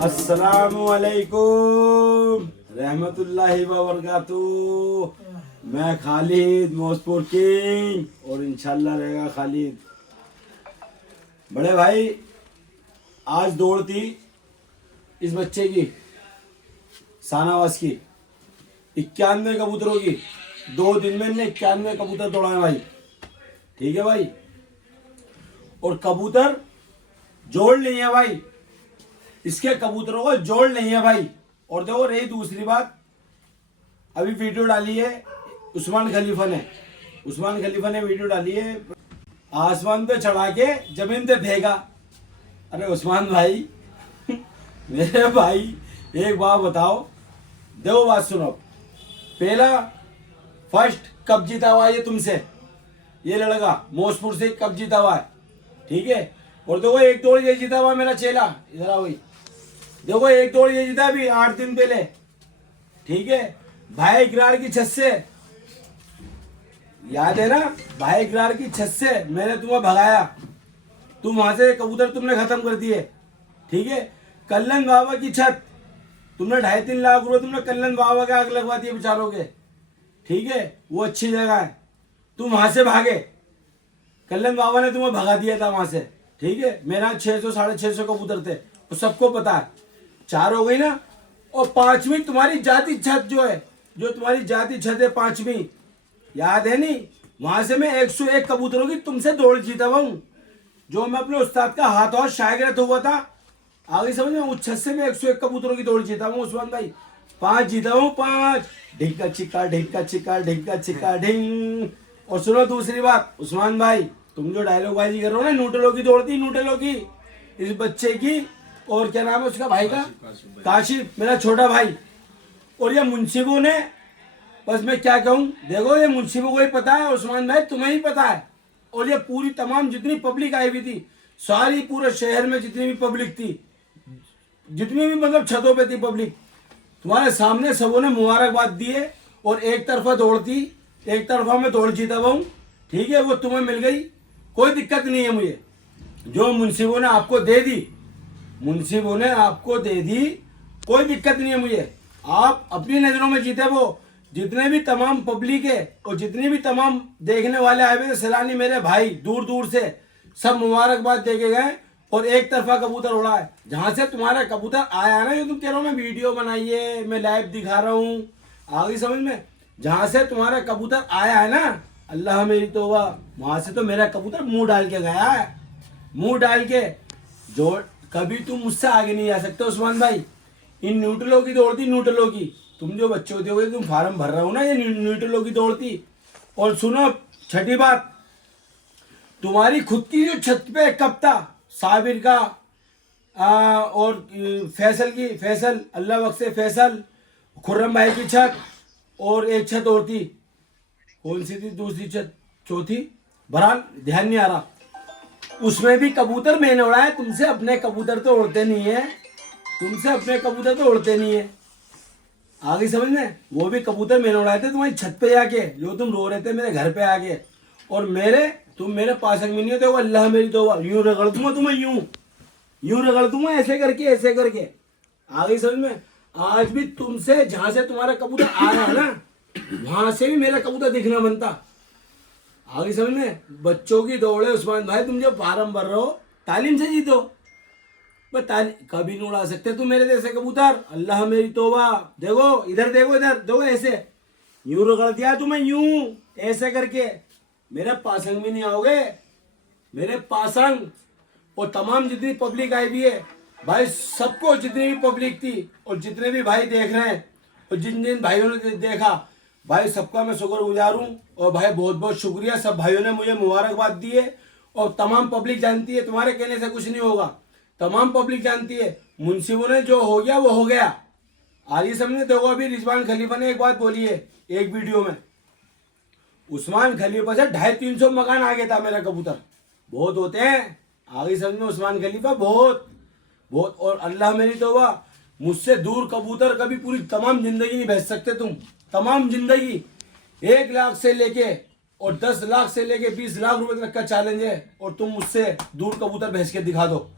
अस्सलामुअलैकुम रहमतुल्लाहि व बरकातुहू। मैं खालिद मौजपुर किंग और इंशाल्लाह रहेगा खालिद। बड़े भाई, आज दौड़ थी इस बच्चे की, शाहनवाज की, 91 कबूतरों की। 2 दिन में इनने 91 कबूतर दौड़ाए भाई। ठीक है भाई, और कबूतर जोड़ नहीं है भाई, इसके कबूतरों को जोड़ नहीं है भाई। और देखो रही दूसरी बात, अभी वीडियो डाली है उस्मान खलीफा ने वीडियो डाली है, आसमान पे चढ़ा के जमीन पे फेंका। अरे उस्मान भाई मेरे भाई एक बात बताओ, देखो बात सुनो। पहला फर्स्ट कब जीता हुआ ये तुमसे, ये लड़का मौजपुर से कब जीता हुआ है। ठीक है, और देखो एक दौड़ ये जीता हुआ मेरा चेला, इधर आओ भाई। देखो एक दौड़ ये जीता भी 8 दिन पहले। ठीक है, भाई इकरार की छत से, याद है ना, भाई इकरार की छत से मैंने तुम्हें भगाया, तुम वहां से कबूतर तुमने खत्म कर दिए। ठीक है, कल्लन बाबा की छत तुमने 2.5-3 लाख रुपए तुमने कल्लन बाबा के आग लगवा दिए बेचारों के। ठीक है, वो अच्छी जगह है, तुम वहां से भागे, कल्लन बाबा ने तुम्हें भगा दिया था वहां से। ठीक है, मेरा 600-650 कबूतर थे, वो सबको पता है। 4 हो गई ना, और 5वीं तुम्हारी जाति छत जो है, जो तुम्हारी जाति छत है 5वीं, याद है नहीं, वहां से मैं 101 कबूतरों की तुमसे दौड़ जीता हुआ हूँ, जो मैं अपने उस्ताद का हाथ और शागिर्द हुआ था। आगे समझ में, उस छत से मैं 101 कबूतरों की दौड़ जीता हूँ उस्मान भाई। 5 जीता हूँ, 5 ढिक्का चिक्का ढिक्का चिक्का ढिक्का चिक्का ढिंग। और सुनो दूसरी बात उस्मान भाई, तुम जो डायलॉग बाजी कर रहे हो ना, नूटलों की दौड़ती, नूटलों की, इस बच्चे की, और क्या नाम है उसका भाई का, काशिफ, मेरा छोटा भाई। और ये मुंशिबों ने, बस मैं क्या कहूँ, देखो ये मुंशिबों को ही पता है उस्मान भाई, तुम्हें ही पता है। और ये पूरी तमाम जितनी पब्लिक आई हुई थी, सारी पूरे शहर में जितनी भी पब्लिक थी, जितनी भी मतलब छतों पे थी पब्लिक, तुम्हारे सामने सबों ने मुबारकबाद दिए। और एक तरफा दौड़ती, एक तरफा में दौड़ जीता हुआ हूँ। ठीक है, वो तुम्हें मिल गई, कोई दिक्कत नहीं है मुझे। जो मुंशिबों ने आपको दे दी, मुंशिबों ने आपको दे दी, कोई दिक्कत नहीं है मुझे। आप अपनी नज़रों में जीते, वो जितने भी तमाम पब्लिक है और जितने भी तमाम देखने वाले आए हुए सैलानी मेरे भाई दूर दूर से, सब मुबारकबाद दे के गए। और एक तरफा कबूतर उड़ा है, जहाँ से तुम्हारा कबूतर आया ना, ये तुम कह रहे हो मैं वीडियो बनाइए, मैं लाइव दिखा रहा हूँ, आगे समझ में, जहाँ से तुम्हारा कबूतर आया है ना, अल्लाह मेरी तौबा, वहाँ से तो मेरा कबूतर मुंह डाल के गया है, मुंह डाल के। जो कभी तुम मुझसे आगे नहीं आ सकते उस्मान भाई। इन न्यूट्रलों की दौड़ती, न्यूट्रलों की, तुम जो बच्चे होते हो, तुम फार्म भर रहे हो ना, ये न्यूट्रलों की दौड़ती। और सुनो छठी बात, तुम्हारी खुद की जो छत पे कब था, साबिर का और फैसल की, फैसल अल्लाह बख्शे फैसल, खुर्रम भाई की छत, और एक छत और थी, कौन सी थी दूसरी छत, चौथी, बहरहाल ध्यान नहीं आ रहा, उसमें भी कबूतर मैंने उड़ाए। तुमसे अपने कबूतर तो उड़ते नहीं है, तुमसे अपने कबूतर तो उड़ते नहीं है, आगे समझ में, वो भी कबूतर मैंने उड़ाए थे तुम्हारी छत पे आके, जो तुम रो रहे थे मेरे घर पे आके। और तुम मेरे पास में नहीं होते, वो अल्लाह मेरी तो यूं रगड़ दूंगा तुम्हें, यूं रगड़ दूंगा, ऐसे करके ऐसे करके, आगे समझ में। आज भी तुमसे, जहां से तुम्हारा कबूतर आया है ना, वहां से भी मेरा कबूतर दिखना बनता, आगे समझ में। बच्चों की दौड़ है उस्मान भाई, तुम जो फार्म भर रहे हो, तालीम से जीतो, बस कभी नहीं उड़ा सकते तुम मेरे जैसे कबूतर, अल्लाह मेरी तौबा। देखो इधर देखो, इधर देखो, ऐसे यूं रगड़ दिया तुम्हें, यूं ऐसे करके, मेरे पासंग भी नहीं आओगे, मेरे पासंग। और तमाम जितनी पब्लिक आई हुई है भाई, सबको, जितनी भी पब्लिक थी और जितने भी भाई देख रहे हैं, और जिन जिन भाइयों ने देखा भाई, सबका मैं शुक्रगुजार हूँ। और भाई बहुत बहुत शुक्रिया, सब भाइयों ने मुझे मुबारकबाद दी है। और तमाम पब्लिक जानती है, तुम्हारे कहने से कुछ नहीं होगा, तमाम पब्लिक जानती है, मुंशिबों ने जो हो गया वो हो गया। आगे समझे, देखो अभी रिजवान खलीफा ने एक बात बोली है एक वीडियो में, उस्मान खलीफा से 250-300 मकान आ गया था मेरा कबूतर, बहुत होते हैं, आगे समझ में, उस्मान खलीफा बहुत बहुत। और अल्लाह मेरी तौबा, मुझसे दूर कबूतर कभी पूरी तमाम जिंदगी नहीं भेज सकते तुम, तमाम जिंदगी। 1 लाख से लेके और 10 लाख से लेके 20 लाख रुपए तक का चैलेंज है, और तुम मुझसे दूर कबूतर भेज के दिखा दो,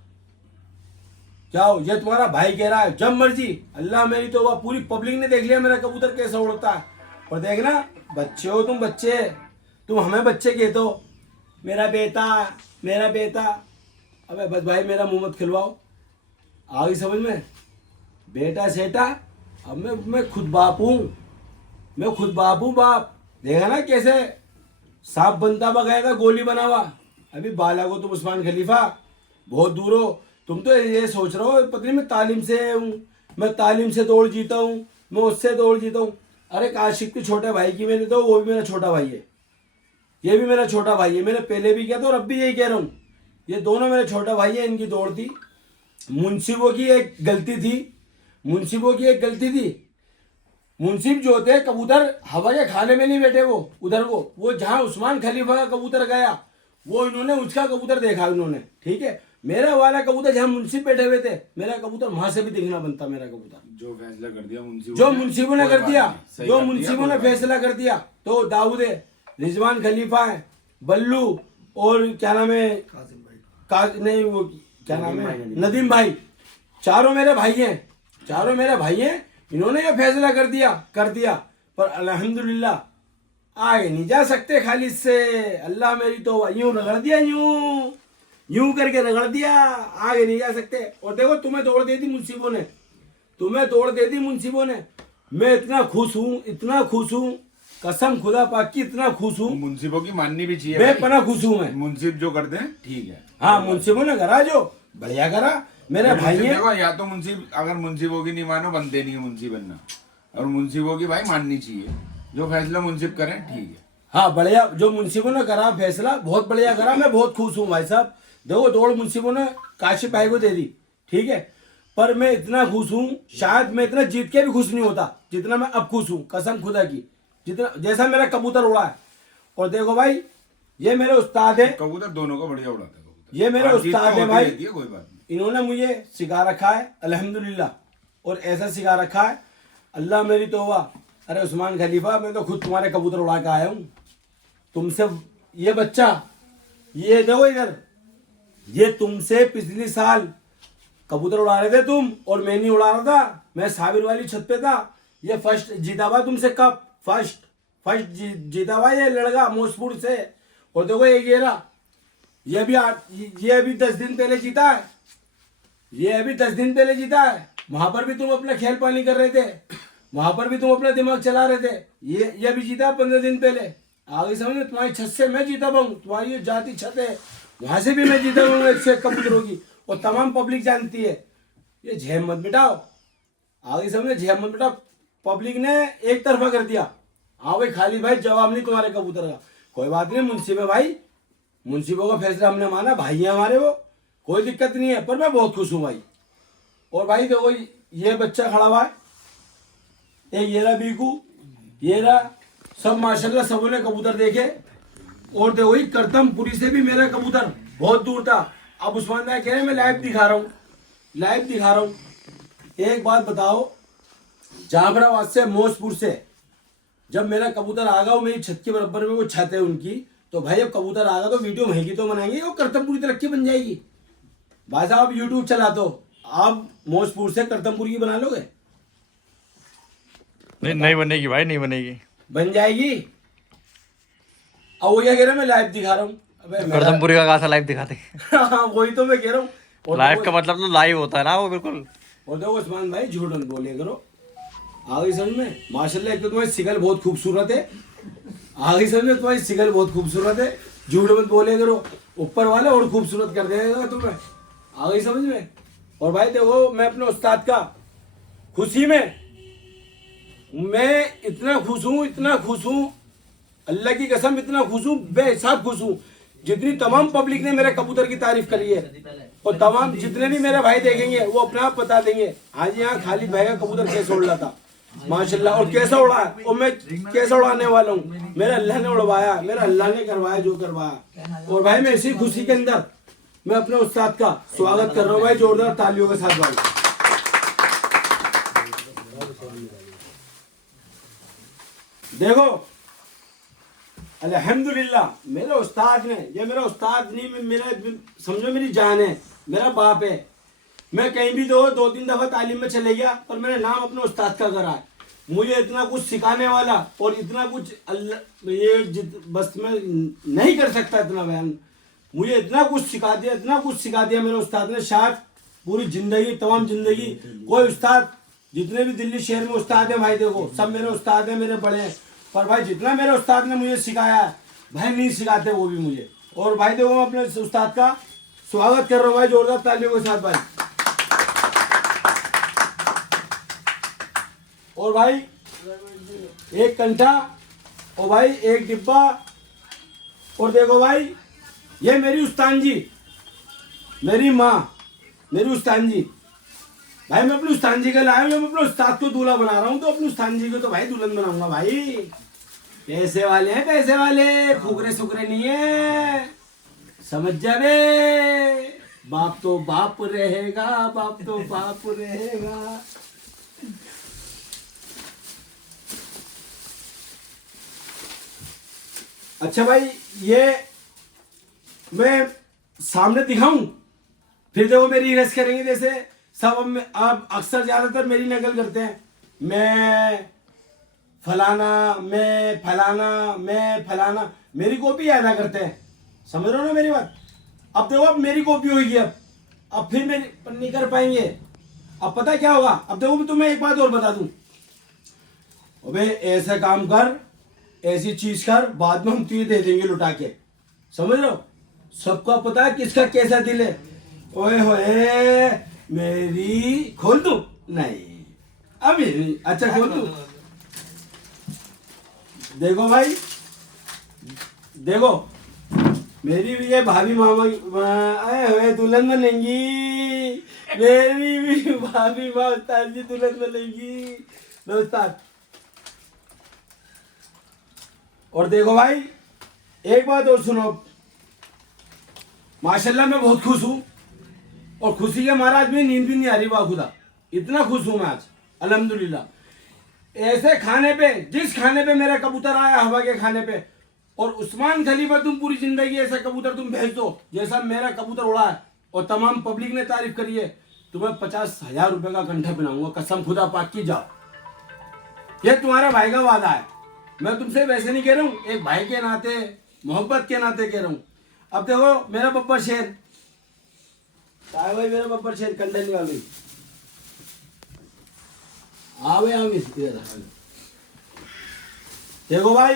जाओ, ये तुम्हारा भाई कह रहा है जब मर्जी। अल्लाह मेरी तो वह पूरी पब्लिक ने देख लिया मेरा कबूतर कैसे उड़ता है। और देखना, बच्चे हो तुम, बच्चे, तुम हमें बच्चे कहते हो, मेरा बेटा, मेरा बेटा। अबे बस भाई मेरा मुंह मत खिलवाओ, आ गई समझ में? बेटा सेटा, अब मैं खुद बाप हूँ, मैं खुद बाप हूँ, बाप। देखा ना कैसे सांप बनता हुआ गया था, गोली बना हुआ। अभी बाला को तुम उस्मान खलीफा बहुत दूर हो। तुम तो ये सोच रहे हो पता नहीं मैं तालीम से हूँ, मैं तालीम से दौड़ जीता हूँ, मैं उससे दौड़ जीता हूँ। अरे काशिफ के छोटे भाई की मैंने तो, वो भी मेरा छोटा भाई है, ये भी मेरा छोटा भाई है। मैंने पहले भी किया था और अब भी यही कह रहा हूँ, ये दोनों मेरे छोटा भाई है। इनकी दौड़ थी, मुंसिबों की एक गलती थी, मुंसिबों की एक गलती थी। मुंसिब जो होते हैं कबूतर हवा के खाने में नहीं बैठे, वो उधर वो जहाँ उस्मान खलीफा का कबूतर गया वो इन्होंने उसका कबूतर देखा इन्होंने, ठीक है। मेरा वाला कबूतर जहाँ मुंसिब बैठे हुए थे, मेरा कबूतर वहां से भी दिखना बनता मेरा कबूतर। जो फैसला कर दिया मुंसिबों जो मुंसिबों ने कर दिया, सही जो कर दिया, मुंसिबों कोई ने बात फैसला कर दिया। तो दाऊद है, रिजवान खलीफा है, बल्लू और क्या नाम है, नहीं वो क्या नाम है, नदीम भाई, चारों मेरे भाई हैं, चारों मेरे भाई हैं। इन्होंने ये फैसला कर दिया। पर अल्हम्दुलिल्लाह आगे नहीं जा सकते खाली इससे। अल्लाह मेरी तो यूं रगड़ दिया, यूं करके रगड़ दिया, आगे नहीं जा सकते। और देखो तुम्हें दौड़ दे दी मुंसिबों ने, तुम्हें दौड़ दे दी मुंसिबों ने। मैं इतना खुश हूँ, इतना खुश हूँ, कसम खुदा पाक की इतना खुश हूँ। मुंसिबों की माननी भी चाहिए, बेपना खुश हूँ मैं। मुंसिब जो करते हैं ठीक है। हाँ, मुंसिबों ने करा जो बढ़िया करा, मेरे भाई हैं। देखो या तो मुंसिब, अगर मुंसिबों की नहीं मानो बनते नहीं है मुंसिब बनना, और मुंसिबों की भाई माननी चाहिए, जो फैसला मुंसिब करें ठीक है। हाँ बढ़िया, जो मुंसिबों ने करा फैसला बहुत बढ़िया करा, मैं बहुत खुश हूँ भाई साहब। देखो दौड़ मुंसिबों ने काशिफ भाई को दे दी, ठीक है। पर मैं इतना खुश हूँ, शायद मैं इतना जीत के भी खुश नहीं होता जितना मैं अब खुश हूँ, कसम खुदा की। जितना जैसा मेरा कबूतर उड़ा है। और देखो भाई, ये मेरे उस्ताद है, कबूतर दोनों को बढ़िया उड़ाता है कबूतर, ये मेरे उस्ताद है भाई। कोई बात नहीं, इन्होंने मुझे सिखा रखा है अल्हम्दुलिल्लाह, और ऐसा सिखा रखा है, अल्लाह मेरी तौबा। अरे उस्मान खलीफा, मैं तो खुद तुम्हारे कबूतर उड़ा के आया हूँ तुमसे। ये बच्चा, ये देखो इधर, ये तुमसे पिछली साल कबूतर उड़ा रहे थे तुम, और मैं नहीं उड़ा रहा था, मैं साबिर वाली छत पे था। ये फर्स्ट जीता हुआ तुमसे कप, फर्स्ट जीता हुआ ये लड़का मोसपुर से। और देखो ये रहा, ये अभी 10 दिन पहले जीता है, ये अभी 10 दिन पहले जीता है। वहां पर भी तुम अपना खेल पानी कर रहे थे, वहां पर भी तुम अपना दिमाग चला रहे थे। ये अभी जीता 15 दिन पहले। आगे समझ में, तुम्हारी छत से मैं जीता हूँ, तुम्हारी जाति छत है वहां से भी मैं जीता हूँ 101 कबूतरों की, और तमाम पब्लिक जानती है। ये झेम मत मिटाओ, आगे समझ, झेम मत मिटाओ। पब्लिक ने एक तरफा कर दिया। हाँ भाई खाली भाई जवाब नहीं तुम्हारे कबूतर का, कोई बात नहीं। मुंसिब है भाई, मुंसिबों का फैसला हमने माना, भाई है हमारे वो, कोई दिक्कत नहीं है। पर मैं बहुत खुश हूँ भाई। और भाई देखो ये बच्चा खड़ा हुआ है, एक ये रहा बीकू, ये रहा, सब माशाल्लाह सबों ने कबूतर देखे। और देखो ही करतमपुरी से भी मेरा कबूतर बहुत दूर था। अब उस्मान भाई कह रहे हैं मैं लाइव दिखा रहा हूँ, लाइव दिखा रहा हूँ। एक बात बताओ, जाफराबाद से, मोसपुर से जब मेरा कबूतर आ गया, मेरी छत के बराबर में वो छत है उनकी, तो भाई अब कबूतर आ गया तो वीडियो महंगी तो बनाएंगे, वो करतमपुरी तरक्की बन जाएगी। भाई साहब आप यूट्यूब चला दो, आप मोसपुर से करतमपुर की बना लोगे? नहीं बनेगी भाई, नहीं बनेगी, बन जाएगी। अब वो क्या कह रहा है मैं लाइव दिखा रहा हूँ। करदमपुरी का कहा लाइव दिखाते। हाँ वही तो मैं कह रहा हूँ। लाइव का मतलब तो लाइव होता है ना वो, बिल्कुल। और देखो उस्मान भाई झूठ मत बोले करो, आगे समझ में। माशाल्लाह एक तो तुम्हारी सिगल बहुत खूबसूरत है, आगे समझ में, तुम्हारी सिगल बहुत खूबसूरत है, झूठ मत बोले करो, ऊपर वाले और खूबसूरत कर देगा तुम्हें, आगे समझ में। और भाई देखो मैं अपने उस्ताद का खुशी में, मैं इतना खुश हूँ, इतना खुश हूँ, अल्लाह की कसम इतना खुश हूँ, बेहिसाब खुश हूँ। जितनी तमाम पब्लिक ने मेरे कबूतर की तारीफ करी है, और तमाम जितने भी मेरे भाई देखेंगे वो अपने आप बता देंगे हाँ जी हाँ खालिद भाई का कबूतर कैसे उड़ रहा था माशाल्लाह, और कैसा उड़ा है, और मैं कैसा उड़ाने वाला हूँ। मेरा अल्लाह ने उड़वाया, मेरा अल्लाह ने करवाया जो करवाया। और भाई मैं इसी खुशी के अंदर मैं अपने उस्ताद का स्वागत कर रहा हूँ भाई, जोरदार तालियों के साथ भाई। देखो अल्हम्दुलिल्लाह मेरे उस्ताद ने, ये मेरा उस्ताद नहीं, मेरा समझो मेरी जान है, मेरा बाप है। मैं कहीं भी 2-3 दफा तालीम में चले गया पर मेरे नाम अपने उस्ताद का करा है। मुझे इतना कुछ सिखाने वाला और इतना कुछ बस मैं नहीं कर सकता इतना बयान। मुझे इतना कुछ सिखा दिया, इतना कुछ सिखा दिया मेरे उस्ताद ने। शायद पूरी जिंदगी, तमाम जिंदगी कोई उस्ताद, जितने भी दिल्ली शहर में उस्ताद हैं भाई देखो, सब मेरे उस्ताद हैं, मेरे बड़े हैं, पर भाई जितना मेरे उस्ताद ने मुझे सिखाया है भाई नहीं सिखाते वो भी मुझे। और भाई देखो मैं अपने उस्ताद का स्वागत कर रहा हूँ भाई जोरदार तालियों के साथ भाई। और भाई एक कंठा और भाई एक डिब्बा। और देखो भाई ये मेरी उस्तान जी, मेरी माँ, मेरी उस्तान जी। भाई मैं अपने उस्तान जी का लाया हूँ, मैं अपने उस्ताद को दूल्हा बना रहा हूँ तो अपने उस्तान जी को तो भाई दुल्हन बनाऊंगा भाई। पैसे वाले हैं, पैसे वाले, फुकरे सुकरे नहीं है, समझ जा बे। बाप तो बाप रहेगा, बाप तो बाप रहेगा। अच्छा भाई ये मैं सामने दिखाऊं फिर देखो मेरी रस करेंगे। जैसे सब अब अक्सर ज्यादातर मेरी नकल करते हैं, मैं फलाना, मैं फलाना, मैं फलाना, मेरी कॉपी अदा करते हैं। समझ रहे हो ना मेरी बात। अब देखो अब मेरी कॉपी होगी, अब फिर मेरी पर नहीं कर पाएंगे। अब पता क्या होगा, अब देखो मैं तुम्हें एक बात और बता दूं, अबे ऐसा काम कर, ऐसी चीज कर, बाद में हम तुझे दे देंगे लुटा के। समझ रहे हो, सबका पता है किसका कैसा दिल है। ओए होए मेरी खोल दूं? नहीं अभी नहीं। अच्छा खोल दूं? देखो भाई देखो मेरी भी ये भाभी मामा आए हुए दुल्हन बनेंगी, मेरी भी भाभी माँ उस्ताद जी दुल्हन बनेंगी दोस्ताद। और देखो भाई एक बात और सुनो, माशाल्लाह मैं बहुत खुश हूँ और खुशी के मारा आज मेरी नींद भी नहीं आ रही, वाह खुदा इतना खुश हूँ मैं आज अल्हम्दुलिल्लाह। ऐसे खाने पे, जिस खाने पे मेरा कबूतर आया हवा के खाने पे, और उस्मान खलीफा तुम पूरी जिंदगी ऐसा कबूतर तुम भेज दो जैसा मेरा कबूतर उड़ा है और तमाम पब्लिक ने तारीफ करी है, तुम्हें 50,000 रुपए का कंठा पहनाऊंगा, कसम खुदा पाक की। जाओ, ये तुम्हारा भाई का वादा है, मैं तुमसे वैसे नहीं कह रहा हूँ, एक भाई के नाते, मोहब्बत के नाते कह रहा हूँ। अब देखो मेरा बब्बर शेर भाई, मेरा बब्बर शेर कंडन वाली आवे देखो भाई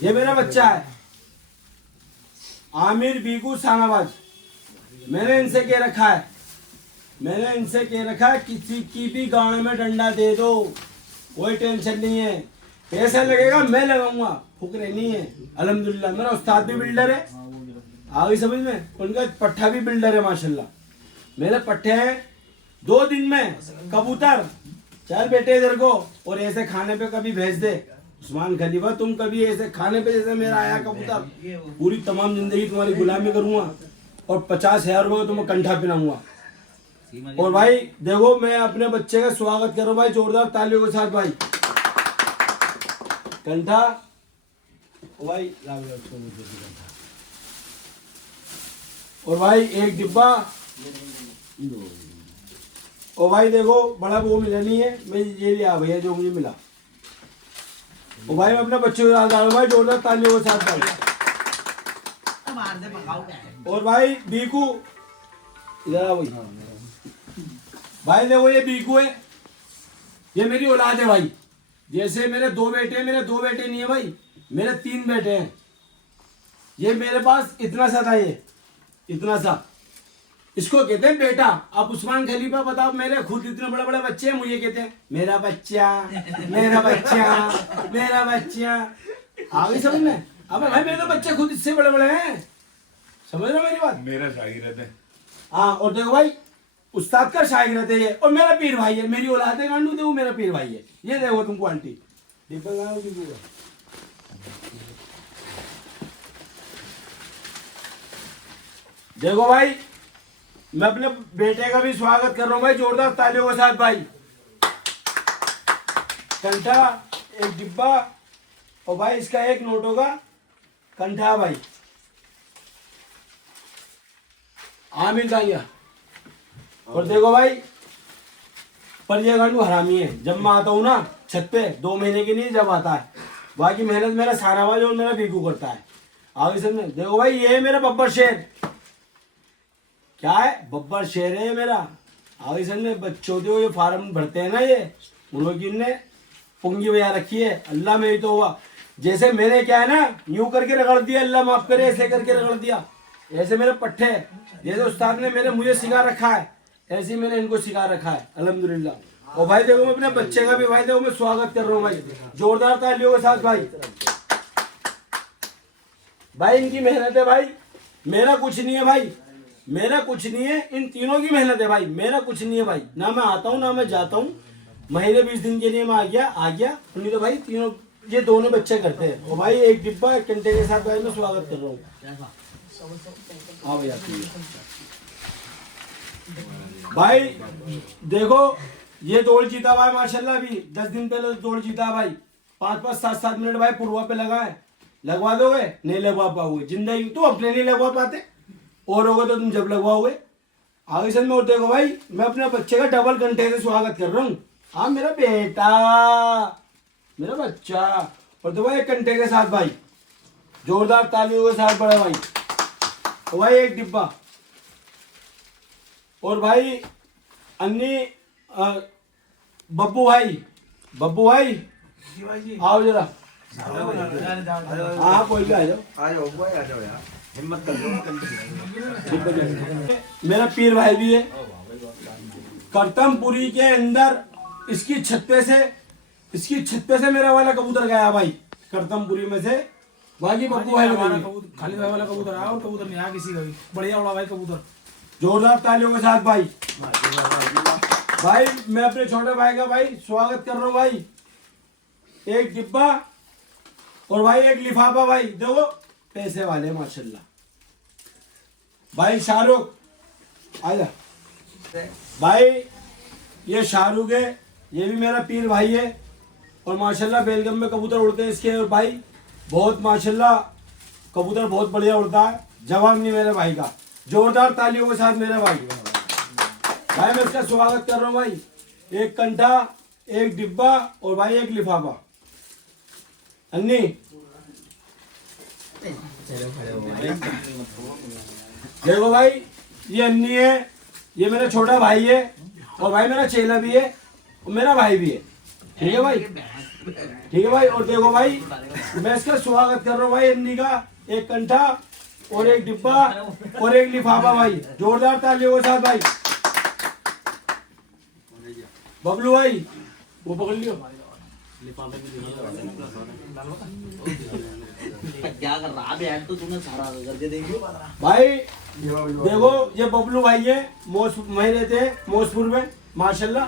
ये मेरा बच्चा है आमिर बीकू सानाबाज। मैंने इनसे कह रखा है, मैंने इनसे कह रखा है किसी की भी गाड़ में डंडा दे दो, कोई टेंशन नहीं है, पैसा लगेगा मैं लगाऊंगा, फुकरे नहीं है अल्हम्दुलिल्लाह। मेरा उस्ताद भी बिल्डर है, आ गई समझ में, उनका पट्ठा भी बिल्डर है माशाल्लाह। मेरे पट्टे हैं 2 दिन में कबूतर, चल बेटे इधर को, और ऐसे खाने पे कभी भेज दे उस्मान खलीफा, तुम कभी ऐसे खाने पे जैसे मेरा आया कबूतर, पूरी तमाम जिंदगी तुम्हारी गुलामी करूंगा और 50,000 रुपये का तुम्हें कंठा पहनाऊंगा। और भाई देखो मैं अपने बच्चे का स्वागत करो भाई जोरदार तालियों के साथ भाई। कंठा भाई, और भाई एक डिब्बा, और भाई देखो बड़ा वो मिला नहीं है, मैं ये लिया भैया जो मुझे मिला। और भाई मैं अपने बच्चों के साथ आ रहा हूँ भाई जोरदार तालियों के साथ भाई। और भाई बीकू इधर आओ भाई, देखो ये बीकू है, ये मेरी औलाद है भाई। जैसे मेरे 2 बेटे हैं, मेरे 2 बेटे नहीं है भाई, मेरे 3 बेटे हैं। ये मेरे पास इतना सा था, ये इतना सा, इसको कहते हैं बेटा। अब उस्मान खलीफा बताओ, मेरे खुद इतने बड़े बड़े बच्चे हैं, मुझे कहते हैं मेरा बच्चा, मेरा बच्चा, मेरा बच्चा। आ गई समझ में? अब भाई मेरे तो बच्चे खुद इससे बड़े बड़े हैं, समझ रहे हो मेरी बात? मेरा शागिर्द है। हाँ, और देखो भाई उस्ताद का शागिर्द है ये, और मेरा पीर भाई है, मेरी औलाद है गांडू, देखो मेरा पीर भाई है। ये देखो तुमको आंटी देखो भाई, मैं अपने बेटे का भी स्वागत कर रहा हूँ भाई जोरदार तालियों के साथ भाई। कंठा, एक डिब्बा, और भाई इसका 1 नोटों का कंठा भाई। आमिर का और देखो भाई, पर ये गांडू हरामी है। जब मैं आता हूँ ना छत पे 2 महीने के लिए जब आता है, बाकी मेहनत मेरा साराबाज और मेरा भीगू करता है। आगे समझे। देखो भाई, ये है मेरा बब्बर शेर। क्या है? बब्बर शेर है ये मेरा। आगे समझे। बच्चों को ये फार्म भरते हैं ना, ये उन लोग की ने पुंगी बजा रखी है। अल्लाह मेरी तो हुआ, जैसे मैंने क्या है ना यूं करके रगड़ दिया, अल्लाह माफ करे, ऐसे करके रगड़ दिया। ऐसे मेरे पट्टे, जैसे उस्ताद ने मेरे मुझे सिखा रखा है, ऐसे ही मैंने इनको सिखा रखा है अल्हम्दुलिल्लाह। और भाई देखो, मैं अपने बच्चे का भी भाई देखो मैं स्वागत कर रहा हूँ भाई, जोरदार तालियों के साथ भाई। भाई इनकी मेहनत है भाई, मेरा कुछ नहीं है भाई, मेरा कुछ नहीं है, इन तीनों की मेहनत है भाई, मेरा कुछ नहीं है भाई। ना मैं आता हूँ ना मैं जाता हूँ, महीने 20 दिन के लिए मैं आ गया नहीं तो भाई तीनों ये दोनों बच्चे करते हैं। और भाई एक डिब्बा 1 घंटे के साथ भाई मैं स्वागत कर रहा हूँ। हाँ भैया भाई देखो, ये दौड़ जीता भाई माशाल्लाह। भी 10 दिन पहले दौड़ जीता भाई, 5-5, 7-7 मिनट भाई पुरवा पे लगा है। लगवा दोगे? नहीं लगवा पाओगे जिंदगी, तुम अपने नहीं लगवा पाते और होगे तो तुम जब लगवाओगे। आगे से मैं, और देखो भाई, मैं अपने बच्चे का डबल घंटे से स्वागत कर रहा हूँ। हाँ मेरा बेटा, मेरा बच्चा। और देखो 1 घंटे के साथ भाई, जोरदार तालियों के साथ बड़ा भाई। तो भाई एक डिब्बा। और भाई अन्नी बब्बू भाई, बब्बू भाई आओ जरा। हाँ कोई भी आ जाओ, हिम्मत कर लो। मेरा पीर भाई भी है। करतमपुरी के अंदर इसकी छत पे से मेरा वाला कबूतर गया भाई, करतमपुरी में से। बाकी बब्बू भाई खाली भाई वाला कबूतर आया और कबूतर नहीं आया किसी का भी, बढ़िया उड़ा भाई कबूतर। जोरदार तालियों के साथ भाई। भाई मैं अपने छोटे भाई का भाई स्वागत कर रहा हूँ भाई। एक डिब्बा और भाई एक लिफाफा भाई, देखो पैसे वाले माशाल्लाह। भाई शाहरुख आजा भाई, ये शाहरुख है, ये भी मेरा पीर भाई है। और माशाल्लाह बेलगम में कबूतर उड़ते हैं इसके। और भाई बहुत माशाल्लाह कबूतर बहुत बढ़िया उड़ता है, जवाब नहीं मेरे भाई का। जोरदार तालियों के साथ मेरे भाई। भाई मैं इसका स्वागत कर रहा हूँ भाई। 1 कंठा, 1 डिब्बा और भाई 1 लिफाफा। अन्नी देखो भाई, ये अन्नी है, ये मेरा छोटा भाई है और भाई मेरा चेला भी है और मेरा भाई भी है। ठीक है भाई, ठीक है भाई। और देखो भाई, मैं इसका स्वागत कर रहा हूँ भाई अन्नी का। 1 कंठा और 1 डिब्बा और 1 लिफाफा भाई। जोरदार तालियों के साथ भाई। बबलू भाई वो पकड़ लियो। क्या कर रहा है तो तूने सारा करके देखियो भाई देखो, ये बबलू भाई है, वहीं रहते हैं मौजपुर में माशाल्लाह।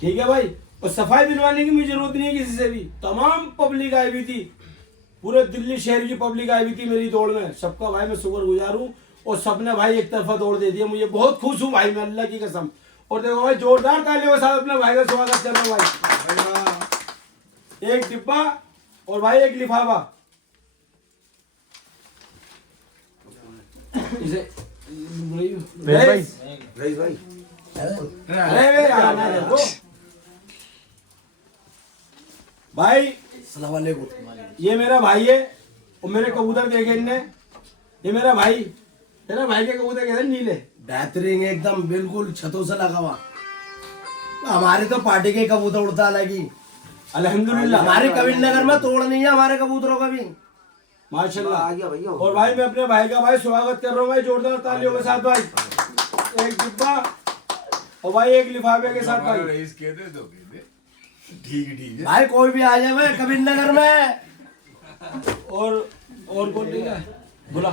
ठीक है भाई। और सफाई दिलवाने की मुझे जरूरत नहीं है किसी से भी, तमाम पब्लिक आई हुई थी, पूरे दिल्ली शहर की पब्लिक आई हुई थी मेरी दौड़ में। सबका भाई मैं शुक्रगुजार हूँ और सबने भाई एक तरफा दौड़ दे दिया, मुझे बहुत खुश हूँ भाई मैं, अल्लाह की कसम। और देखो भाई, जोरदार तालियों के साथ अपने भाई का स्वागत कर रहा हूँ भाई। 1 डिब्बा और भाई 1 लिफाफा। इसे भाई सलाम वालेकुम। ये मेरा भाई है और मेरे कबूतर देखे इनने, ये मेरा भाई, तेरा भाई के कबूतर कैसे नीले बेहतरीन एकदम, बिल्कुल छतों से लगा हुआ। हमारे तो पार्टी के कबूतर उड़ता अलग ही, अल्हम्दुलिल्लाह। हमारे कबीरनगर में तोड़ नहीं है हमारे कबूतरों का भी माशाल्लाह। और भाई मैं अपने भाई का भाई स्वागत कर रहा हूँ भाई, जोरदार तालियों के साथ भाई। 1 डिब्बा और भाई 1 लिफाफे के साथ भाई। रईस कहते तो कहते ठीक है भाई, कोई भी आ जाए कबीरनगर में। और कौन लेगा बोला?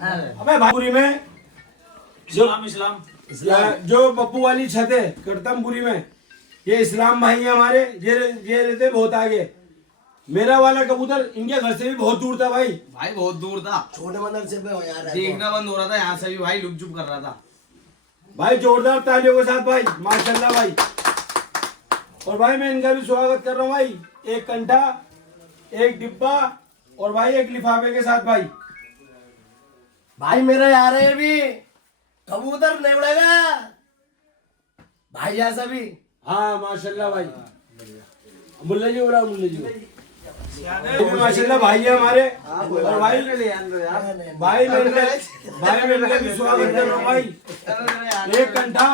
अबे भाईपुरी में जो बप्पू वाली छत है करतमपुरी में, ये इस्लाम भाई है हमारे, ये रहते बहुत आगे। मेरा वाला कबूतर इनके घर से भी बहुत दूर था भाई, भाई बहुत दूर था, छोटे मंदिर से पे हो यार, देखना बंद हो रहा था यहाँ से भी भाई, लुक चुप कर रहा था भाई। जोरदार तालियों के साथ भाई माशाल्लाह भाई। और भाई मैं इनका भी स्वागत कर रहा हूँ भाई। 1 कंठा, 1 डिब्बा और भाई 1 लिफाफे के साथ भाई। भाई मेरे यार है भी कबूतर नहीं उड़ेगा, भाई जैसा भी। हाँ माशाल्लाह भाई। मुल्ला जी बोला, मुल्ला जी माशाल्लाह भाई है हमारे। और भाई मैं इनका भी स्वागत कर रहा हूँ भाई। एक कंठा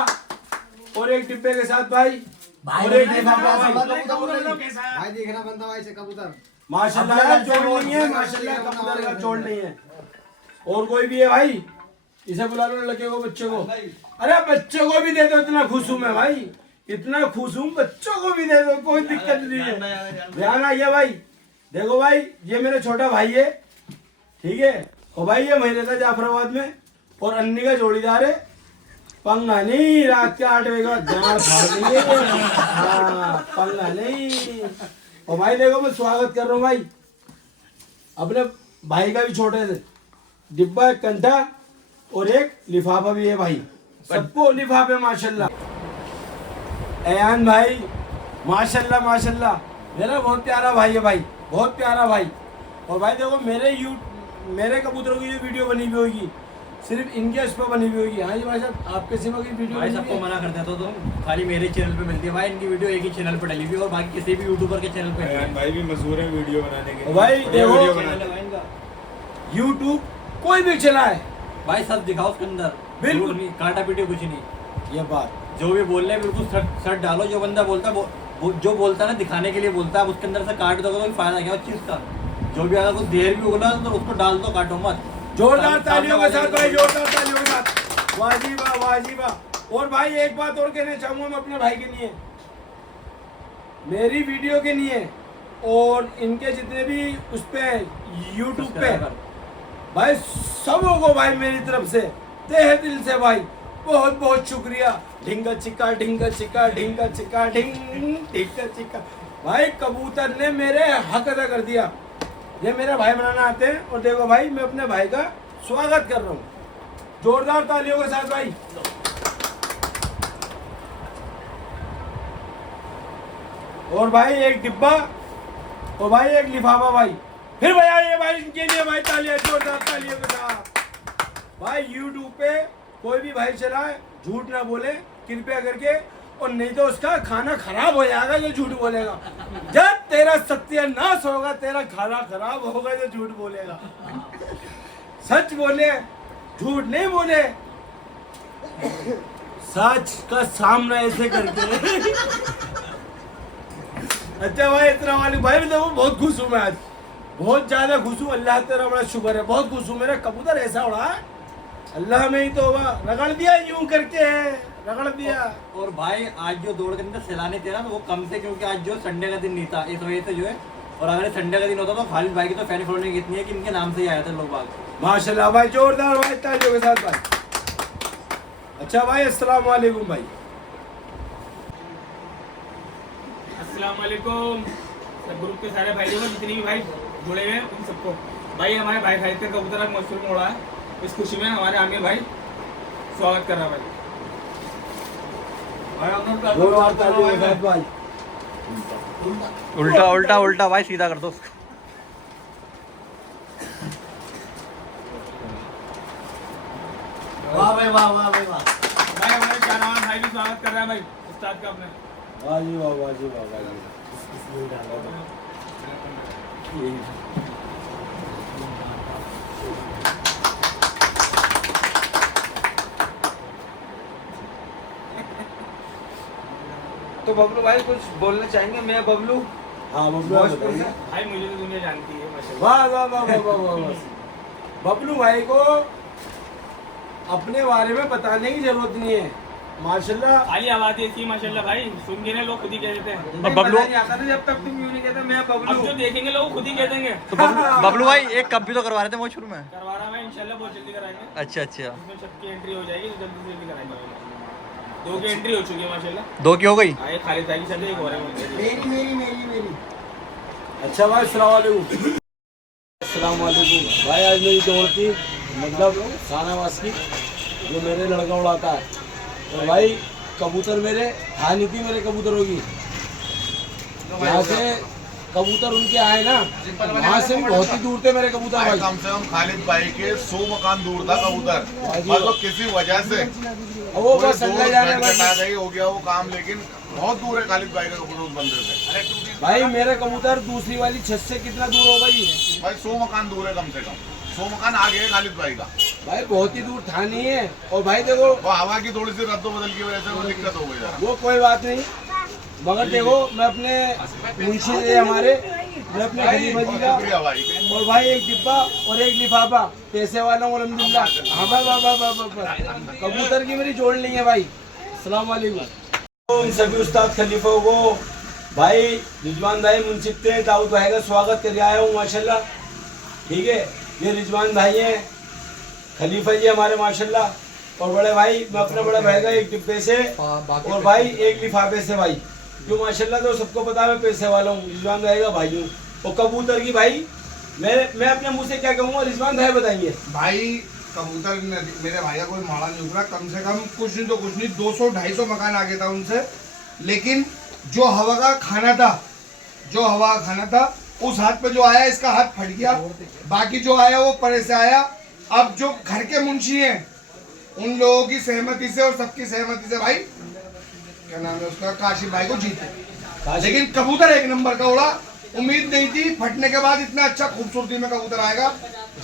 और एक डिब्बे के साथ भाई, और एक लिफाफा भाई। भाई देखना बनता भाई से कबूतर। माशाल्लाह का जोड़ नहीं है, माशाल्लाह कबूतर का जोड़ नहीं है। और कोई भी है भाई, इसे बुला लो लड़के को, बच्चे को। अरे बच्चों को भी दे दो, इतना खुश हूँ मैं भाई, इतना खुश हूँ, बच्चों को भी दे दो, कोई दिक्कत नहीं है। ध्यान आइए भाई। देखो भाई, ये मेरा छोटा भाई है, ठीक है। और भाई ये मैं रहता जाफराबाद में, और अन्नी का जोड़ीदार है। पंगा नहीं, रात के 8 बजे का जान फाड़ देंगे। हाँ, पंगा नहीं। और भाई देखो, मैं स्वागत कर रहा हूँ भाई अपने भाई का भी, छोटे से डिब्बा, एक कंठा और एक लिफाफा भी है भाई। सबको लिफाफे माशाल्लाह। ऐन भाई माशाल्लाह माशाल्लाह, मेरा बहुत प्यारा भाई है भाई, बहुत प्यारा भाई। और भाई देखो, मेरे कबूतरों की जो वीडियो बनी हुई होगी सिर्फ इनके उस पर बनी हुई होगी। हाँ जी भाई साहब, आपके सिवा की वीडियो भाई सबको मना कर देता तुम, खाली मेरे चैनल पे मिलती है भाई इनकी वीडियो, एक ही चैनल पे डली हुई और बाकी किसी भी यूट्यूबर के चैनल पे नहीं है। भाई भी मशहूर है वीडियो बनाने के। भाई देखो, वीडियो चैनल बनाते है भाई इनका। यूट्यूब कोई भी चलाए भाई सब दिखाओ उसके अंदर, बिल्कुल झूठ नहीं, काटा पीटे कुछ नहीं। ये बात, जो भी बोल रहे हैं बिल्कुल सट डालो। जो बंदा बोलता है जो बोलता है ना दिखाने के लिए बोलता है, उसके अंदर से काट दोगे तो फायदा क्या उस चीज का। जो भी अगर कुछ देर भी होगा तो उसको डाल दो, काटो मत। जोरदार तालियों के साथ भाई, जोरदार तालियों के साथ। वाजिबा वाजिबा। और भाई एक बात और कहना चाहूंगा मैं अपने भाई के लिए, मेरी वीडियो के लिए और इनके जितने भी उस पे यूट्यूब पे भाई, सबों को भाई मेरी तरफ से तहे दिल से भाई बहुत बहुत शुक्रिया। ढिंगा चिक्का ढिंगा चिक्का ढिंगा चिक्का ढिंग ढिंगा चिक्का। भाई कबूतर ने मेरे हक अदा कर दिया। ये मेरे भाई बनाना आते हैं। और देखो भाई, मैं अपने भाई का स्वागत कर रहा हूँ जोरदार तालियों के साथ भाई। और भाई एक डिब्बा और भाई एक लिफाफा भाई। फिर भैया ये भाई इनके लिए भाई तालियां, जोरदार तालियों के साथ। भाई यूट्यूब पे कोई भी भाई चलाए, झूठ ना बोले कृपया करके, और नहीं तो उसका खाना खराब हो जाएगा जो झूठ बोलेगा। जब तेरा सत्यानाश होगा, तेरा खाना खराब होगा जो झूठ बोलेगा। सच बोले, झूठ नहीं बोले, सच का सामना ऐसे करके। अच्छा भाई, इतना वाली भाई देखो, बहुत खुश हूँ मैं आज, बहुत ज्यादा खुश हूँ। अल्लाह तेरा बड़ा शुक्र है, बहुत खुश हूँ। मेरा कबूतर ऐसा उड़ा है, अल्लाह में ही तो रगड़ दिया, यूं करके रगड़ दिया। और भाई आज जो दौड़ के अंदर सैलानी थे ना, तो वो कम थे, क्योंकि आज जो संडे का दिन नहीं था, इस वजह से जो है। और अगर संडे का दिन होता तो खालिद भाई की तो फैन फॉलोइंग इतनी है कि इनके नाम से ही आए थे लोग बाग। माशाल्लाह भाई, जोरदार भाई तालियों के साथ भाई। अच्छा भाई, अस्सलाम वालेकुम भाई। अस्सलाम वालेकुम सब ग्रुप के सारे भाई लोग, जितने भी भाई जुड़े हुए हैं उन सबको। भाई हमारे भाई खालिद का कबूतर आज मशहूर में उड़ा है, इस खुशी में हमारे आमिर भाई स्वागत कर रहा भाई। जोरदार तालियों के साथ भाई। उल्टा उल्टा उल्टा भाई, सीधा कर दो उसको। वाह भाई, वाह वाह भाई, वाह। भाई हमारे शाहनवाज भाई भी स्वागत कर रहा है भाई उस्ताद का अपने। वाह जी वाह, वाह जी वाह, वाह जी। तो बबलू भाई कुछ बोलना चाहेंगे? मैं बबलू हाँ बबलू भोजपुर से। भाई मुझे तो दुनिया जानती है माशाल्लाह। वाह वाह वाह वाह वाह वाह वाह। बबलू भाई को अपने बारे में बताने की जरूरत नहीं है, माशाल्लाह। खाली आवाज ऐसी है माशाल्लाह भाई, सुन के ना लोग खुद ही कह देते हैं। और बबलू, नहीं आता ना जब तक तुम यूं नहीं कहते मैं अब बबलू। जो देखेंगे लोग खुद ही कह देंगे। तो बबलू भाई एक कप भी तो करवा रहे थे वो शुरू में। करवा रहा है इंशाल्लाह, बहुत जल्दी कराएंगे। अच्छा अच्छा, इसमें सबकी एंट्री हो जाएगी तो जल्दी से जल्दी कराएंगे। 2 की एंट्री हो चुकी है माशाल्लाह। 2 की हो गई। आए खालिद भाई की साथ एक और है। मेरी मेरी मेरी मेरी। अच्छा भाई, अस्सलाम वालेकुम। अस्सलाम वालेकुम भाई। आज मेरी दौड़ थी, मतलब शाहनवाज की, जो मेरे लड़का उड़ाता है। तो भाई कबूतर मेरे हानि थी, मेरे कबूतरों की यहाँ से कबूतर उनके आए ना, वहाँ से भी बहुत ही दूर थे मेरे कबूतर भाई। कम से कम खालिद भाई के 100 मकान दूर था कबूतर, जी। और वो किसी वजह से और वो बस अल्लाह जाने कटा भाई। गई, हो गया वो काम, लेकिन बहुत दूर है खालिद भाई का कबूतर उस बंदे से। भाई मेरे कबूतर दूसरी वाली छत से कितना दूर होगा ये? भाई 100 मकान दूर है, कम से कम 100 मकान आगे है खालिद भाई का। भाई बहुत ही दूर था नहीं है। और भाई देखो वो हवा की थोड़ी सी रद्दो बदल की वजह से वो दिक्कत हो गई जरा। वो कोई बात नहीं, मगर देखो मैं अपने मुंशी से हमारे, मैं अपने खलीफा जी का, शुक्रिया भाई। और भाई एक डिब्बा और एक लिफाफा पैसे वाला हूँ अल्हम्दुलिल्लाह। हाँ बस कबूतर की मेरी जोड़ नहीं है भाई। अस्सलाम वालेकुम उन सभी उस्ताद खलीफों को, भाई रिजवान भाई मुंसिफ थे, दाऊद भाई का स्वागत करके आया हूँ माशाल्लाह। ठीक है, ये रिजवान भाई हैं, खलीफा जी हमारे माशाल्लाह। और बड़े भाई मैं अपने बड़े भाई का एक डिब्बे से और भाई एक लिफाफे से भाई, जो माशाल्लाह तो सबको पता है मैं पैसे वाला हूँ, रिजवान भाई का भाई हूँ। और कबूतर की भाई मैं अपने मुंह से क्या कहूँगा, रिजवान भाई बताएंगे। भाई कबूतर मेरे भाई का कोई माड़ा नहीं उतरा, कम से कम कुछ नहीं तो कुछ नहीं 200-250 मकान आगे था उनसे, लेकिन जो हवा का खाना था, जो हवा का खाना था उस हाथ पे जो आया इसका हाथ फट गया, बाकी जो आया वो परे से आया। अब जो घर के मुंशी हैं उन लोगों की सहमति से और सबकी सहमति से भाई क्या नाम है उसका, काशिफ भाई को जीते। लेकिन कबूतर एक नंबर का उड़ा, उम्मीद नहीं थी फटने के बाद इतना अच्छा खूबसूरती में कबूतर आएगा,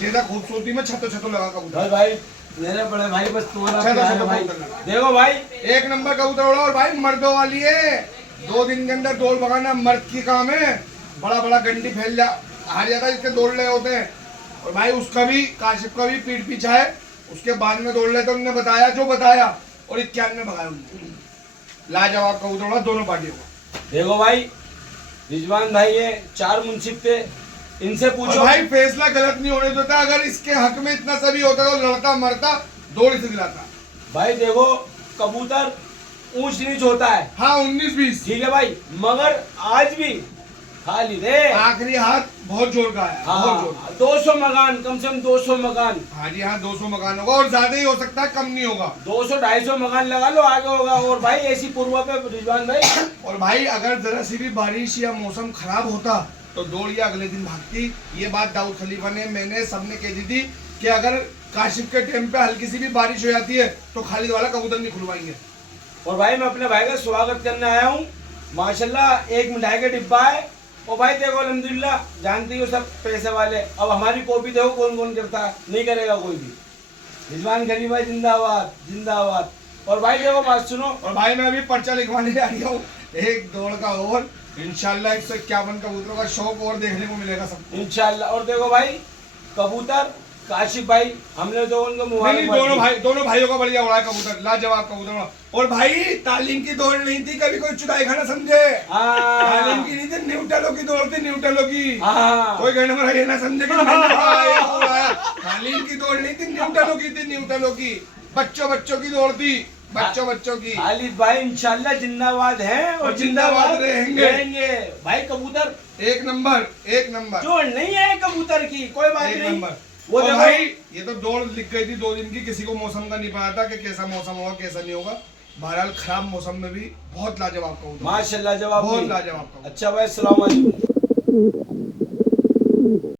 जैसा खूबसूरती में छतो लगा कबूतर। भाई मेरे बड़े भाई बस तुम्हारा छतो प्यार है भाई। देखो भाई एक नंबर कबूतर उड़ा, और भाई मर्दों वाली है, 2 दिन के अंदर दौड़ भगाना मर्द की काम है। बड़ा बड़ा गंडी फैल हार जाता है इसके दौड़ रहे होते हैं। और भाई उसका भी, काशिफ का भी पीठ पीछा है, उसके बाद में दौड़ रहे थे, उन्होंने बताया जो बताया, और 91 भगाया उन्होंने। लाजवाब कबूतर उड़ा दोनों पार्टियों का। देखो भाई रिजवान भाई ये 4 मुंसिफ थे, इनसे और पूछो भाई फैसला गलत नहीं होने देता, अगर इसके हक में इतना सभी होता तो लड़ता मरता दौड़ से दिलाता। भाई देखो कबूतर ऊंच नीच होता है, हाँ 19-20 ठीक है भाई, मगर आज भी खाली रे। आखिरी हाथ बहुत जोर का है, बहुत जोर का। 200 मकान, कम से कम 200 मकान। हाँ जी हाँ 200 मकान होगा, और ज्यादा ही हो सकता है, कम नहीं होगा। 200-250 मकान लगा लो, आगे होगा। और भाई ऐसी पूर्वा पे रिजवान भाई, और भाई अगर जरा सी भी बारिश या मौसम खराब होता तो दौड़ या अगले दिन भागती। ये बात दाऊद खलीफा ने, मैंने सबने कह दी थी कि अगर काशिफ के टाइम पे हल्की सी भी बारिश हो जाती है तो खालिद वाला कबूतर नहीं खुलवाएंगे। और भाई मैं अपने भाई का स्वागत करने आया हूँ माशाल्लाह। एक मिठाई का डिब्बा है, और भाई देखो अल्हम्दुलिल्लाह जानती हो सब पैसे वाले। अब हमारी कॉपी देखो कौन कौन करता है, नहीं करेगा कोई भी। रिजवान खलीफा जिंदाबाद जिंदाबाद। और भाई देखो बात सुनो, और भाई मैं अभी पर्चा लिखवाने आ गया हूँ, एक दौड़ का और इंशाल्लाह 151 कबूतरों का शौक और देखने को मिलेगा सबको इंशाल्लाह। और देखो भाई कबूतर काशिफ भाई, हमने तो उनको नहीं, दोनों भाइयों का बढ़िया उड़ा है कबूतर, लाजवाब कबूतर उड़ा। और भाई तालीम की दौड़ नहीं थी, कभी कोई चुदाई खाना समझे, तालीम की नहीं थी, न्यूटलों की दौड़ थी, न्यूटलों की। कोई कहने वाला ये ना समझे कि मैंने उड़ाया। तालीम की दौड़ नहीं थी, न्यूटलों की थी, न्यूटलों की। बच्चों की दौड़ थी, बच्चों की। खालिद भाई इंशाल्लाह जिंदाबाद हैं और जिंदाबाद रहेंगे। भाई कबूतर एक नंबर जोड़ नहीं है कबूतर की, कोई बात एक नहीं। नंबर। वो और देखो भाई ये तो दौड़ लिख गई थी 2 दिन की, किसी को मौसम का नहीं पता था कि कैसा मौसम होगा कैसा नहीं होगा। बहरहाल खराब मौसम में भी बहुत लाजवाब कबूतर, माशाल्लाह जवाब बहुत नहीं। लाजवाब कबूतर। अच्छा भाई अस्सलाम वालेकुम।